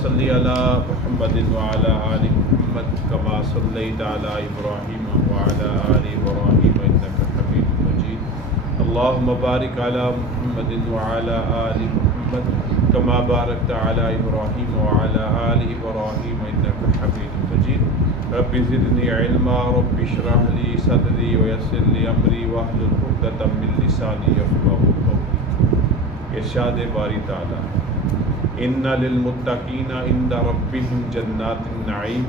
صل علی محمد وعلی آل محمد کما صلیت علی ابراہیم وعلی آل ابراہیم انک حمید مجید اللہم بارک علی محمد وعلی آل محمد کما بارکت علی ابراہیم وعلی آل ابراہیم انک حمید مجید رب زدنی علما رب اشرح لی صدری ویسر لی امری واحلل عقدۃ من لسانی یفقہوا قولی۔ ارشاد باری تعالی ان للمتقین عند ربهم جنات النعیم،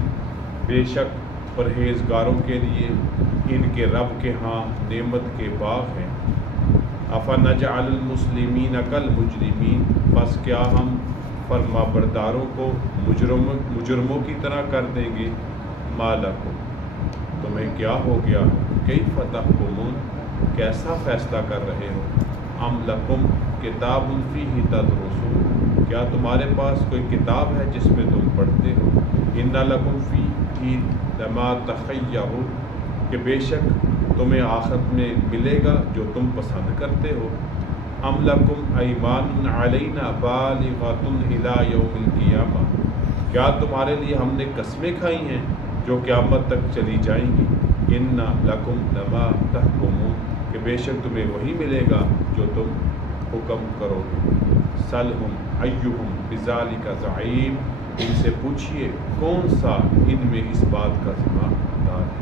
بے شک پرہیزگاروں کے لیے ان کے رب کے ہاں نعمت کے باغ ہیں۔ افنجعل المسلمین کالمجرمین، بس کیا ہم فرما برداروں کو مجرموں کی طرح کر دیں گے؟ ما لکم، تمہیں کیا ہو گیا؟ کیف تحکمون، کیسا فیصلہ کر رہے ہو؟ ام لکم کتاب فیہ تدرسون، کیا تمہارے پاس کوئی کتاب ہے جس میں تم پڑھتے ہو؟ ان لکم فیہ لما تخیرون، کہ بے شک تمہیں آخرت میں ملے گا جو تم پسند کرتے ہو۔ ام لکم ایمان علینا بالغۃ الی یوم القیامہ، کیا تمہارے لیے ہم نے قسمیں کھائی ہیں جو قیامت تک چلی جائیں گی؟ ان لکم لما تحکمون، کہ بے شک تمہیں وہی ملے گا جو تم حکم کرو گے۔ سلہم ایہم بذالک زعیم، ان سے پوچھئے کون سا ان میں اس بات کا ذمہ دار ہے۔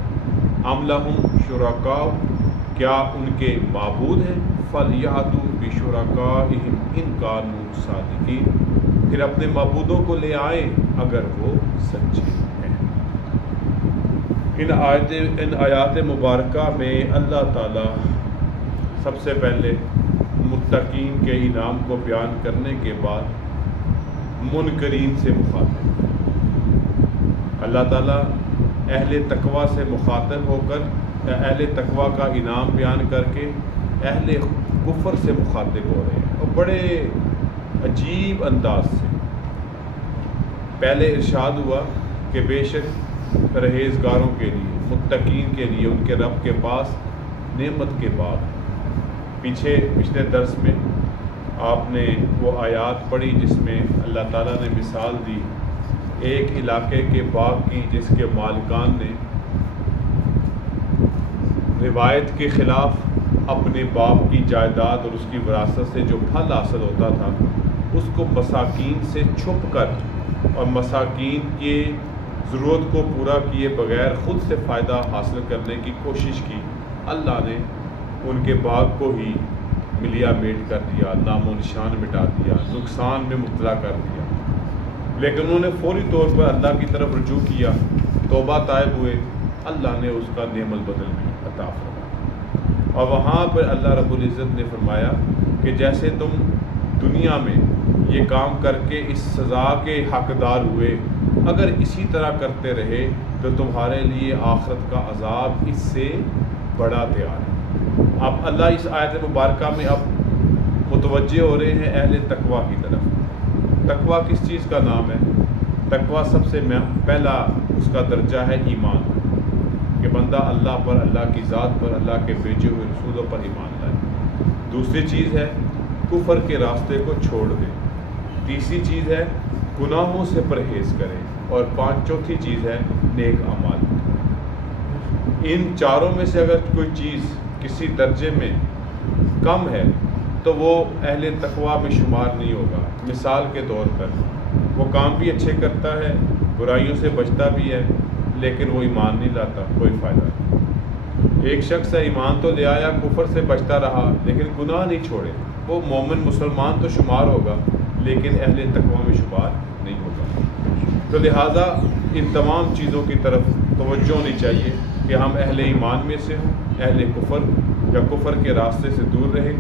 ام لہم شرکاء، کیا ان کے معبود ہیں؟ فلیأتوا بشرکائہم ان کانوا صادقین، پھر اپنے معبودوں کو لے آئیں اگر وہ سچے ہیں۔ ان آیات مبارکہ میں اللہ تعالی سب سے پہلے متقین کے انعام کو بیان کرنے کے بعد منکرین سے مخاطب، اللہ تعالیٰ اہل تقوی سے مخاطب ہو کر اہل تقوی کا انعام بیان کر کے اہل کفر سے مخاطب ہو رہے ہیں، اور بڑے عجیب انداز سے۔ پہلے ارشاد ہوا کہ بے شک پرہیزگاروں کے لیے، متقین کے لیے ان کے رب کے پاس نعمت کے باغ۔ پچھلے درس میں آپ نے وہ آیات پڑھی جس میں اللہ تعالیٰ نے مثال دی ایک علاقے کے باغ کی جس کے مالکان نے روایت کے خلاف اپنے باپ کی جائیداد اور اس کی وراثت سے جو پھل حاصل ہوتا تھا اس کو مساکین سے چھپ کر اور مساکین کی ضرورت کو پورا کیے بغیر خود سے فائدہ حاصل کرنے کی کوشش کی۔ اللہ نے ان کے باغ کو ہی ملیا میٹ کر دیا، نام و نشان مٹا دیا، نقصان میں مبتلا کر دیا، لیکن انہوں نے فوری طور پر اللہ کی طرف رجوع کیا، توبہ طائب ہوئے، اللہ نے اس کا نعم البدل بھی عطا فرمایا۔ اور وہاں پر اللہ رب العزت نے فرمایا کہ جیسے تم دنیا میں یہ کام کر کے اس سزا کے حقدار ہوئے، اگر اسی طرح کرتے رہے تو تمہارے لیے آخرت کا عذاب اس سے بڑا تیار ہے۔ اب اللہ اس آیت مبارکہ میں اب متوجہ ہو رہے ہیں اہل تقوی کی طرف۔ تقوی کس چیز کا نام ہے؟ تقوی سب سے پہلا اس کا درجہ ہے ایمان، کہ بندہ اللہ پر، اللہ کی ذات پر، اللہ کے بھیجے ہوئے رسولوں پر ایمان لائے۔ دوسری چیز ہے کفر کے راستے کو چھوڑ دے۔ تیسری چیز ہے گناہوں سے پرہیز کرے، اور چوتھی چیز ہے نیک اعمال۔ ان چاروں میں سے اگر کوئی چیز کسی درجے میں کم ہے تو وہ اہل تقوی میں شمار نہیں ہوگا۔ مثال کے طور پر وہ کام بھی اچھے کرتا ہے، برائیوں سے بچتا بھی ہے، لیکن وہ ایمان نہیں لاتا، کوئی فائدہ نہیں۔ ایک شخص ہے ایمان تو لے آیا، کفر سے بچتا رہا لیکن گناہ نہیں چھوڑے، وہ مومن مسلمان تو شمار ہوگا لیکن اہل تقوی میں شمار نہیں ہوگا۔ تو لہٰذا ان تمام چیزوں کی طرف توجہ ہونی چاہیے کہ ہم اہل ایمان میں سے ہوں، اہل کفر یا کفر کے راستے سے دور رہیں،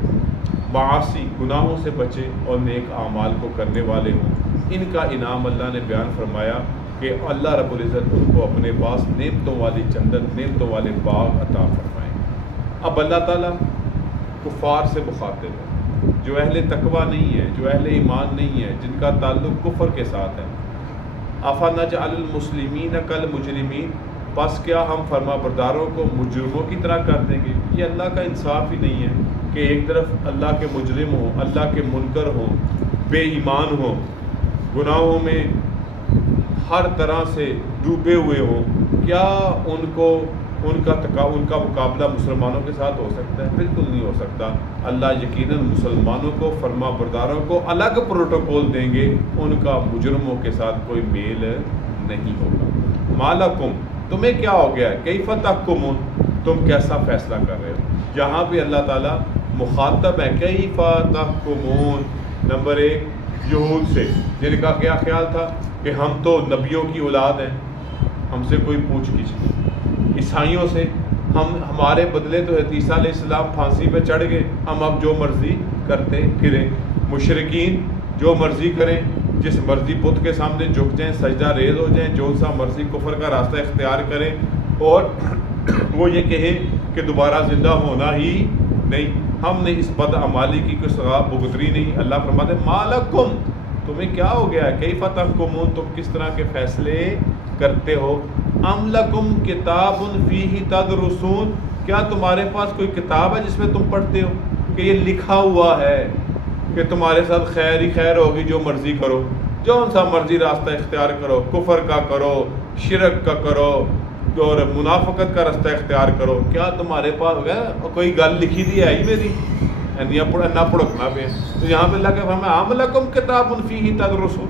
معاصی گناہوں سے بچیں اور نیک اعمال کو کرنے والے ہوں۔ ان کا انعام اللہ نے بیان فرمایا کہ اللہ رب العزت ان کو اپنے پاس نعمتوں والی جنت، نعمتوں والے باغ عطا فرمائیں۔ اب اللہ تعالیٰ کفار سے مخاطب ہے، جو اہل تقوی نہیں ہے، جو اہل ایمان نہیں ہے، جن کا تعلق کفر کے ساتھ ہے۔ افنجعل المسلمین کالمجرمین، پس کیا ہم فرما برداروں کو مجرموں کی طرح کر دیں گے؟ یہ اللہ کا انصاف ہی نہیں ہے کہ ایک طرف اللہ کے مجرم ہوں، اللہ کے منکر ہوں، بے ایمان ہوں، گناہوں میں ہر طرح سے ڈوبے ہوئے ہوں، کیا ان کا مقابلہ مسلمانوں کے ساتھ ہو سکتا ہے؟ بالکل نہیں ہو سکتا۔ اللہ یقیناً مسلمانوں کو، فرما برداروں کو الگ پروٹوکول دیں گے، ان کا مجرموں کے ساتھ کوئی میل نہیں ہوگا۔ مالکم، تمہیں کیا ہو گیا ہے؟ کیف تحکمون، تم کیسا فیصلہ کر رہے ہو؟ یہاں پہ اللہ تعالیٰ مخاطب ہے کیف تحکمون، نمبر ایک یہود سے، جن کا کیا خیال تھا کہ ہم تو نبیوں کی اولاد ہیں، ہم سے کوئی پوچھ گچھ نہیں۔ عیسائیوں سے، ہمارے بدلے تو عیسیٰ علیہ السلام پھانسی پہ چڑھ گئے، ہم اب جو مرضی کرتے پھریں۔ مشرکین جو مرضی کریں، جس مرضی بت کے سامنے جھک جائیں، سجدہ ریز ہو جائیں، جو سا مرضی کفر کا راستہ اختیار کریں، اور وہ یہ کہیں کہ دوبارہ زندہ ہونا ہی نہیں۔ ہم نے اس بدعمالی کی کوئی سزا بھگتنی نہیں۔ اللہ فرماتے ہیں مالکم، تمہیں کیا ہو گیا ہے؟ کیف تحکمون، تم کس طرح کے فیصلے کرتے ہو؟ ام لکم کتاب فیہ تدرسون، کیا تمہارے پاس کوئی کتاب ہے جس میں تم پڑھتے ہو کہ یہ لکھا ہوا ہے کہ تمہارے ساتھ خیر ہی خیر ہوگی، جو مرضی کرو، جو سا مرضی راستہ اختیار کرو، کفر کا کرو، شرک کا کرو اور منافقت کا راستہ اختیار کرو؟ کیا تمہارے پاس کوئی گل لکھی دی ہے ہی میری نہ پڑکنا پہ؟ تو یہاں پہ اللہ کہ فرمایا ام لکم کتاب فیہ تدرسون،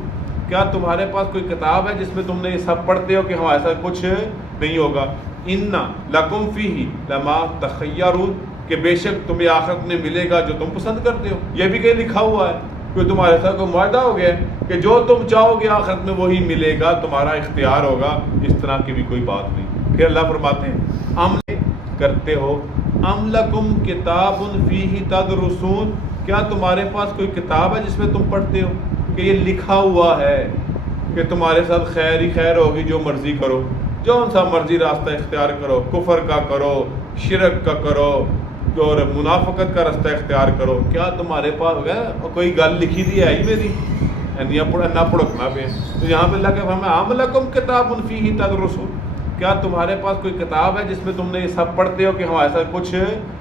کیا تمہارے پاس کوئی کتاب ہے جس میں تم نے یہ سب پڑھتے ہو کہ ہاں ایسا کچھ نہیں ہوگا؟ انا لکم فیہ لما تخیرون، کہ بے شک تمہیں آخرت میں ملے گا جو تم پسند کرتے ہو۔ یہ بھی کہ لکھا ہوا ہے، کوئی تمہارے ساتھ کوئی معاہدہ ہو گیا ہے کہ جو تم چاہو گے آخرت میں وہی ملے گا، تمہارا اختیار ہوگا؟ اس طرح کی بھی کوئی بات نہیں۔ پھر اللہ فرماتے ہیں ام کرتے ہو ام لکم کتاب فیہ تدرسون، کیا تمہارے پاس کوئی کتاب ہے جس میں تم پڑھتے ہو کہ یہ لکھا ہوا ہے کہ تمہارے ساتھ خیر ہی خیر ہوگی، جو مرضی کرو، جو سا مرضی راستہ اختیار کرو، کفر کا کرو، شرک کا کرو اور منافقت کا راستہ اختیار کرو؟ کیا تمہارے پاس کوئی گل لکھی دی ہے ہی میری نہ پڑکنا پہ؟ تو یہاں پہ اللہ کہ فرمایا ام لکم کتاب فیہ تدرسون، کیا تمہارے پاس کوئی کتاب ہے جس میں تم نے یہ سب پڑھتے ہو کہ ہاں ایسا کچھ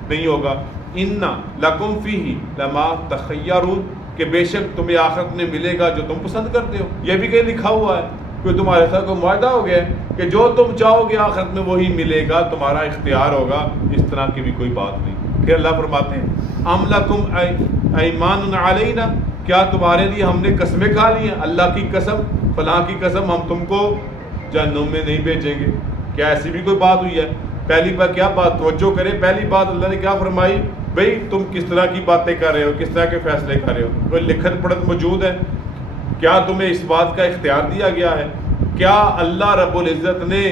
نہیں ہوگا؟ انا لکم فیہ لما تخیرون، کہ بے شک تمہیں آخرت میں ملے گا جو تم پسند کرتے ہو۔ یہ بھی کہ لکھا ہوا ہے، کوئی تمہارے ساتھ کوئی معاہدہ ہو گیا ہے کہ جو تم چاہو گے آخرت میں وہی ملے گا، تمہارا اختیار ہوگا؟ اس طرح کی بھی کوئی بات نہیں۔ پھر اللہ فرماتے ہیں ام لکم ایمان علینا، کیا تمہارے لیے ہم نے قسمیں کھا لی ہیں؟ اللہ کی قسم، فلاں کی قسم، ہم تم کو جہنم میں نہیں بھیجیں گے۔ کیا ایسی بھی کوئی بات ہوئی ہے؟ پہلی بات کیا بات توجہ کرے، پہلی بات اللہ نے کیا فرمائی؟ بھئی تم کس طرح کی باتیں کر رہے ہو، کس طرح کے فیصلے کر رہے ہو؟ کوئی لکھت پڑھت موجود ہے؟ کیا تمہیں اس بات کا اختیار دیا گیا ہے؟ کیا اللہ رب العزت نے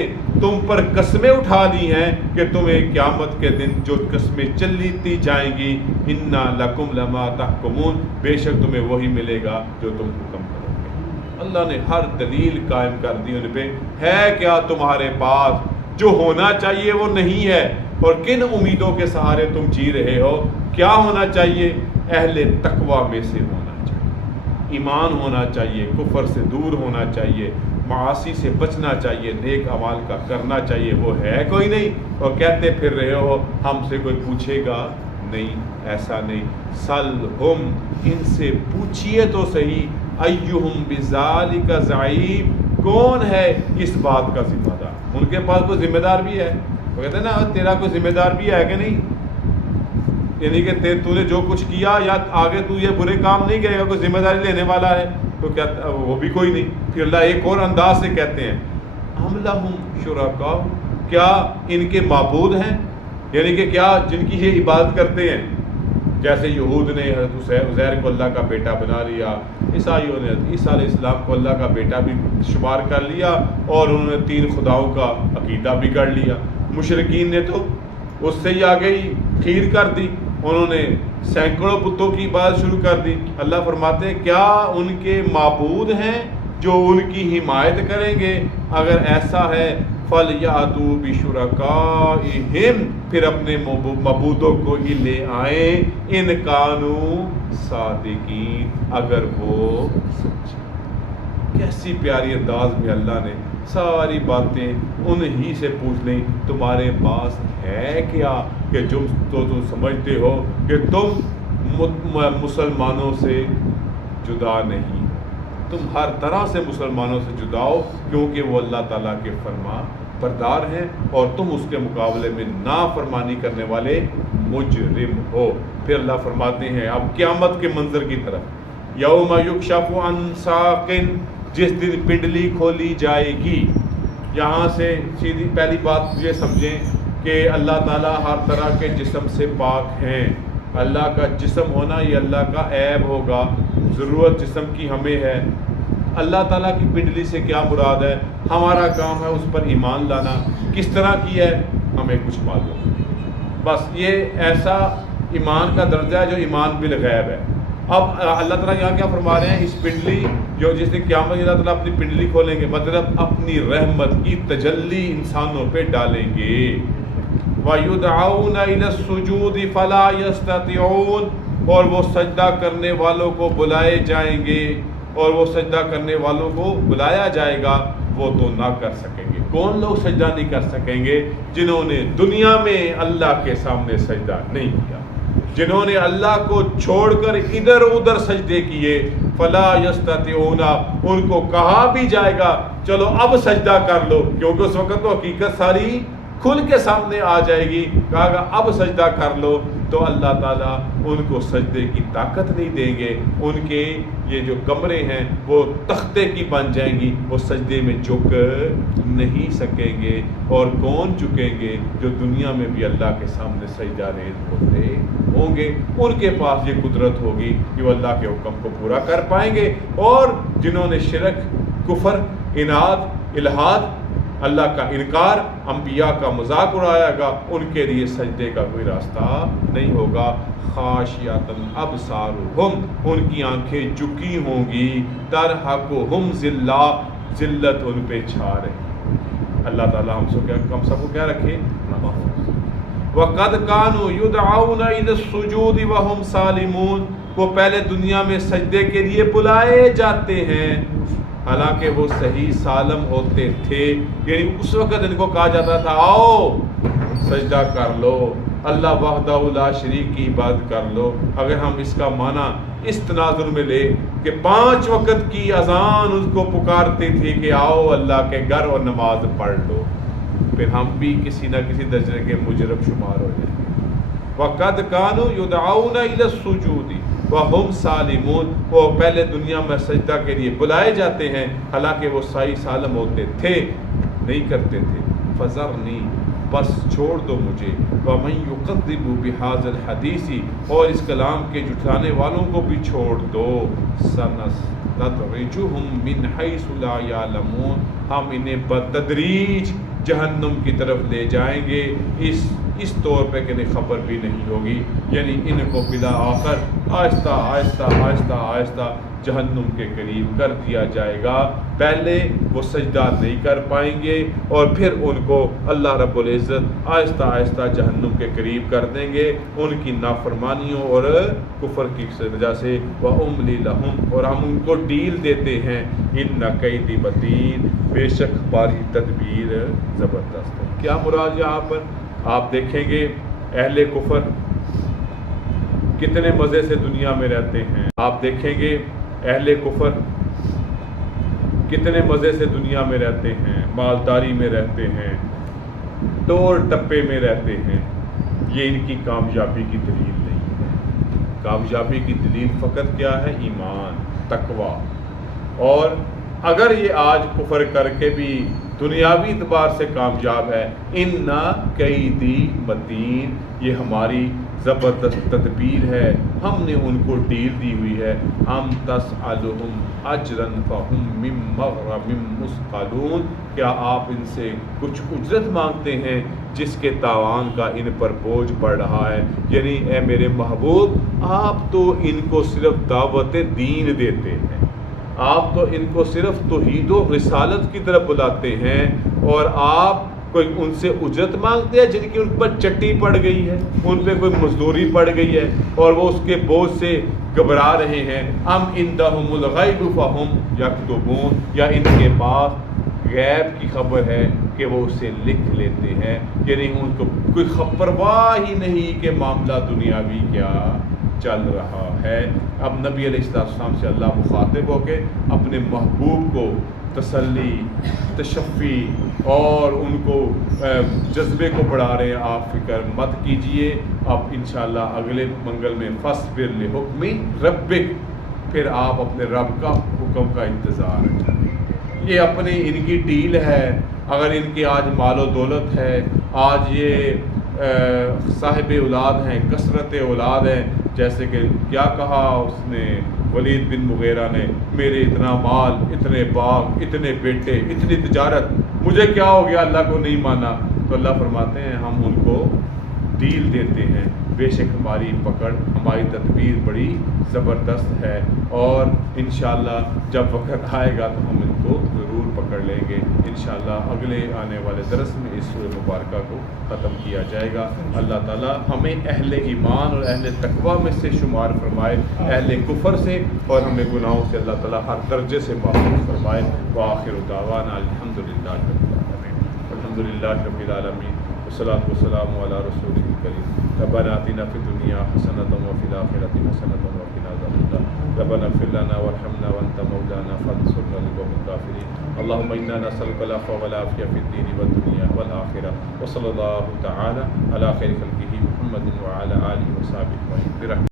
تم پر قسمیں اٹھا دی ہیں کہ تمہیں قیامت کے دن جو قسمیں چلیتی جائیں گی، انا لکم لما تحکمون، بے شک تمہیں وہی ملے گا جو تم حکم کرو گے؟ اللہ نے ہر دلیل قائم کر دی ان پہ۔ ہے کیا تمہارے پاس جو ہونا چاہیے وہ نہیں ہے، اور کن امیدوں کے سہارے تم جی رہے ہو؟ کیا ہونا چاہیے؟ اہل تقوی میں سے ہونا چاہیے، ایمان ہونا چاہیے، کفر سے دور ہونا چاہیے، معاصی سے بچنا چاہیے، نیک اعمال کا کرنا چاہیے۔ وہ ہے کوئی نہیں اور کہتے پھر رہے ہو ہم سے کوئی پوچھے گا نہیں، ایسا نہیں۔ سلہم، ان سے پوچھئے تو صحیح، ایہم بذالک زعیم، کون ہے اس بات کا ذمہ دار؟ ان کے پاس کوئی ذمہ دار بھی ہے؟ وہ کہتے ہیں نا تیرا کوئی ذمہ دار بھی ہے کہ نہیں، یعنی کہ تو نے جو کچھ کیا یا آگے تو یہ برے کام نہیں کرے گا، کوئی ذمہ داری لینے والا ہے تو کیا وہ بھی کوئی نہیں۔ پھر اللہ ایک اور انداز سے کہتے ہیں ام لہم شرکاء، کیا ان کے معبود ہیں، یعنی کہ کیا جن کی یہ عبادت کرتے ہیں؟ جیسے یہود نے حضرت عزیر کو اللہ کا بیٹا بنا لیا، عیسائیوں نے عیسیٰ علیہ السلام کو اللہ کا بیٹا بھی شمار کر لیا اور انہوں نے 3 خداؤں کا عقیدہ بگڑ لیا۔ مشرکین نے تو اس سے ہی آگے ہی کھیر کر دی، انہوں نے سینکڑوں بتوں کی عبادت شروع کر دی۔ اللہ فرماتے ہیں کیا ان کے معبود ہیں جو ان کی حمایت کریں گے؟ اگر ایسا ہے فَلْيَأْتُوا بِشُرَكَائِهِمْ، پھر اپنے معبودوں کو ہی لے آئیں، ان کانوا صادقین، اگر وہ سچے۔ کیسی پیاری انداز میں اللہ نے ساری باتیں انہی سے پوچھ لیں، تمہارے پاس ہے کیا کہ جو تم سمجھتے ہو کہ تم مسلمانوں سے جدا نہیں، تم ہر طرح سے مسلمانوں سے جدا ہو، کیونکہ وہ اللہ تعالیٰ کے فرما بردار ہیں اور تم اس کے مقابلے میں نافرمانی کرنے والے مجرم ہو۔ پھر اللہ فرماتے ہیں اب قیامت کے منظر کی طرف، یوم یکشف عن ساق، جس دن پنڈلی کھولی جائے گی۔ یہاں سے سیدھی پہلی بات یہ سمجھیں کہ اللہ تعالیٰ ہر طرح کے جسم سے پاک ہیں۔ اللہ کا جسم ہونا یہ اللہ کا عیب ہوگا، ضرورت جسم کی ہمیں ہے۔ اللہ تعالیٰ کی پنڈلی سے کیا مراد ہے؟ ہمارا کام ہے اس پر ایمان لانا۔ کس طرح کی ہے ہمیں کچھ معلوم نہیں، بس یہ ایسا ایمان کا درجہ ہے جو ایمان بالغیب ہے۔ اب اللہ تعالیٰ یہاں کیا فرما رہے ہیں؟ اس پنڈلی جو جس دن قیامت اللہ تعالیٰ اپنی پنڈلی کھولیں گے، مطلب اپنی رحمت کی تجلی انسانوں پہ ڈالیں گے۔ وَيُدْعَوْنَ إِلَى السُّجُودِ فَلَا يَسْتَطِعُونَ، اور وہ سجدہ کرنے والوں کو بلائے جائیں گے، اور وہ سجدہ کرنے والوں کو بلایا جائے گا، وہ تو نہ کر سکیں گے۔ کون لوگ سجدہ نہیں کر سکیں گے؟ جنہوں نے دنیا میں اللہ کے سامنے سجدہ نہیں کیا، جنہوں نے اللہ کو چھوڑ کر ادھر ادھر سجدے کیے۔ فلا یستطیعون، ان کو کہا بھی جائے گا چلو اب سجدہ کر لو، کیونکہ اس وقت تو حقیقت ساری کھل کے سامنے آ جائے گی، کہا گا اب سجدہ کر لو، تو اللہ تعالیٰ ان کو سجدے کی طاقت نہیں دیں گے۔ ان کے یہ جو کمرے ہیں وہ تختے کی بن جائیں گی، وہ سجدے میں جھک نہیں سکیں گے۔ اور کون جھکیں گے؟ جو دنیا میں بھی اللہ کے سامنے سجدہ ریز ہوتے ہوں گے، ان کے پاس یہ قدرت ہوگی کہ وہ اللہ کے حکم کو پورا کر پائیں گے۔ اور جنہوں نے شرک، کفر، عناد، الحاد، اللہ کا انکار، انبیاء کا مذاق اڑایا گا، ان کے لیے سجدے کا کوئی راستہ نہیں ہوگا۔ خاشعۃ ابصارہم، ان کی آنکھیں جھکی ہوں گی، ترہقہم ذلہ، ذلت ان پہ چھا رہی۔ اللہ تعالیٰ ہم سب کو کیا رکھے؟ وَقَدْ كَانُوا يُدْعَوْنَ إِلَى السُّجُودِ وَهُمْ سَالِمُونَ، وہ پہلے دنیا میں سجدے کے لیے بلائے جاتے ہیں حالانکہ وہ صحیح سالم ہوتے تھے۔ یعنی اس وقت ان کو کہا جاتا تھا آؤ سجدہ کر لو، اللہ وحدہ لا شریک کی عبادت کر لو۔ اگر ہم اس کا معنی اس تناظر میں لے کہ 5 وقت کی اذان اس کو پکارتے تھے کہ آؤ اللہ کے گھر اور نماز پڑھ لو، پھر ہم بھی کسی نہ کسی درجے کے مجرم شمار ہو جائیں۔ وَقَدْ كَانُوا يُدْعَوْنَ إِلَى السُّجُودِ وَهُمْ سَالِمُونَ، وہ پہلے دنیا میں سجدہ کے لیے بلائے جاتے ہیں حالانکہ وہ صحیح سالم ہوتے تھے، نہیں کرتے تھے۔ فَذَرْنِي، بس چھوڑ دو مجھے، وَمَن يُكَذِّبُ بِهَذَا الْحَدِيثِ، اور اس کلام کے جھٹلانے والوں کو بھی چھوڑ دو۔ سَنَسْتَدْرِجُهُم مِّنْ حَيْثُ لَا يَعْلَمُونَ، ہم انہیں بتدریج جہنم کی طرف لے جائیں گے، اس طور پہ کہ انہیں خبر بھی نہیں ہوگی۔ یعنی ان کو بلا آخر آہستہ آہستہ آہستہ آہستہ جہنم کے قریب کر دیا جائے گا۔ پہلے وہ سجدہ نہیں کر پائیں گے اور پھر ان کو اللہ رب العزت آہستہ آہستہ جہنم کے قریب کر دیں گے ان کی نافرمانیوں اور کفر کی وجہ سے۔ وَأُمْلِي لَهُمْ، اور ہم ان کو ڈیل دیتے ہیں۔ إِنَّ كَيْدِي مَتِينٌ، بے شک ہماری تدبیر زبردست ہے۔ کیا مراد یہاں پر آپ دیکھیں گے اہل کفر کتنے مزے سے دنیا میں رہتے ہیں، آپ دیکھیں گے اہل کفر کتنے مزے سے دنیا میں رہتے ہیں، مالداری میں رہتے ہیں، ٹور ٹپے میں رہتے ہیں۔ یہ ان کی کامیابی کی دلیل نہیں ہے۔ کامیابی کی دلیل فقط کیا ہے؟ ایمان، تقوی۔ اور اگر یہ آج کفر کر کے بھی دنیاوی اعتبار سے کامیاب ہے، اِنَّ کَیْدِی مَتِین، یہ ہماری زبردست تدبیر ہے، ہم نے ان کو ڈیل دی ہوئی ہے۔ أَمْ تَسْأَلُهُمْ أَجْرًا فَهُمْ مِنْ مَغْرَمٍ مُثْقَلُونَ، کیا آپ ان سے کچھ اجرت مانگتے ہیں جس کے تاوان کا ان پر بوجھ پڑ رہا ہے؟ یعنی اے میرے محبوب، آپ تو ان کو صرف دعوت دین دیتے ہیں، آپ تو ان کو صرف توحید و رسالت کی طرف بلاتے ہیں، اور آپ کوئی ان سے اجرت مانگتے ہیں جن کی ان پر چٹی پڑ گئی ہے، ان پہ کوئی مزدوری پڑ گئی ہے اور وہ اس کے بوجھ سے گھبرا رہے ہیں۔ ام عندہم الغیب فہم یکتبون، یا ان کے پاس غیب کی خبر ہے کہ وہ اسے لکھ لیتے ہیں۔ یعنی ان کو کوئی پرواہ ہی نہیں کہ معاملہ دنیاوی کیا چل رہا ہے۔ اب نبی علیہ السلام سے اللہ مخاطب ہو کے اپنے محبوب کو تسلی، تشفی اور ان کو جذبے کو بڑھا رہے ہیں، آپ فکر مت کیجئے، اب انشاءاللہ اگلے منگل میں فاصبر لحکم ربک، پھر آپ اپنے رب کا حکم کا انتظار کریں۔ یہ اپنی ان کی ڈیل ہے، اگر ان کی آج مال و دولت ہے، آج یہ صاحب اولاد ہیں، کثرت اولاد ہیں، جیسے کہ کیا کہا اس نے ولید بن مغیرہ نے، میرے اتنا مال، اتنے باغ، اتنے بیٹے، اتنی تجارت، مجھے کیا ہو گیا، اللہ کو نہیں مانا؟ تو اللہ فرماتے ہیں ہم ان کو ڈیل دیتے ہیں، بے شک ہماری پکڑ، ہماری تدبیر بڑی زبردست ہے، اور انشاءاللہ جب وقت آئے گا تو ہم ان کو ضرور پکڑ لیں گے۔ انشاءاللہ اگلے آنے والے درس میں اس سورہ مبارکہ کو ختم کیا جائے گا۔ اللہ تعالی ہمیں اہل ایمان اور اہل تقوی میں سے شمار فرمائے، اہل کفر سے اور ہمیں گناہوں سے اللہ تعالی ہر درجے سے محفوظ فرمائے۔ وآخر دعوانا الحمدللہ رب العالمین، والصلاة والسلام علی رسول الکریم۔ ربنا آتنا فی الدنیا حسنۃ وفی الآخرۃ حسنۃ وقنا عذاب النار۔ ربنا اغفر لنا وارحمنا وانت مولانا فانصرنا على القوم الكافرين۔ اللهم انا نسألك العفو والعافية في الدين والدنيا والآخرة، وصلى الله تعالى على خير خلقه محمد وعلى آله وصحبه أجمعين برحمته۔